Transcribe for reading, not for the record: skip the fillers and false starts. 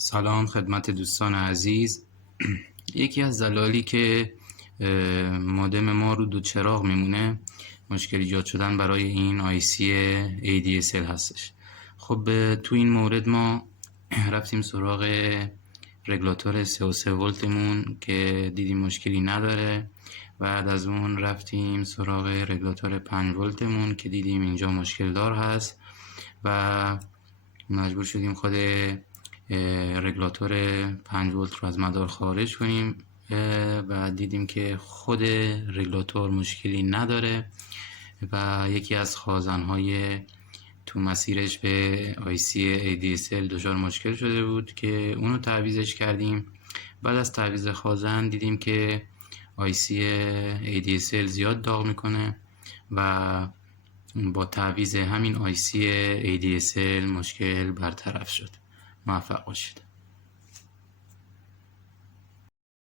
سلام خدمت دوستان عزیز. یکی از دلایلی که مودم ما رو دو چراغ میمونه مشکل ایجاد شدن برای این IC ADSL هستش. خب تو این مورد ما رفتیم سراغ رگولاتور 3 ولتمون که دیدیم مشکلی نداره. بعد از اون رفتیم سراغ رگولاتور 5 ولتمون که دیدیم اینجا مشکل دار هست و مجبور شدیم خود رگولاتور 5 ولت رو از مدار خارج کنیم و دیدیم که خود رگولاتور مشکلی نداره و یکی از خازن‌های تو مسیرش به IC ADSL دچار مشکل شده بود که اونو تعویضش کردیم. بعد از تعویض خازن دیدیم که IC ADSL زیاد داغ میکنه و با تعویض همین IC ADSL مشکل برطرف شد. موفق باشید.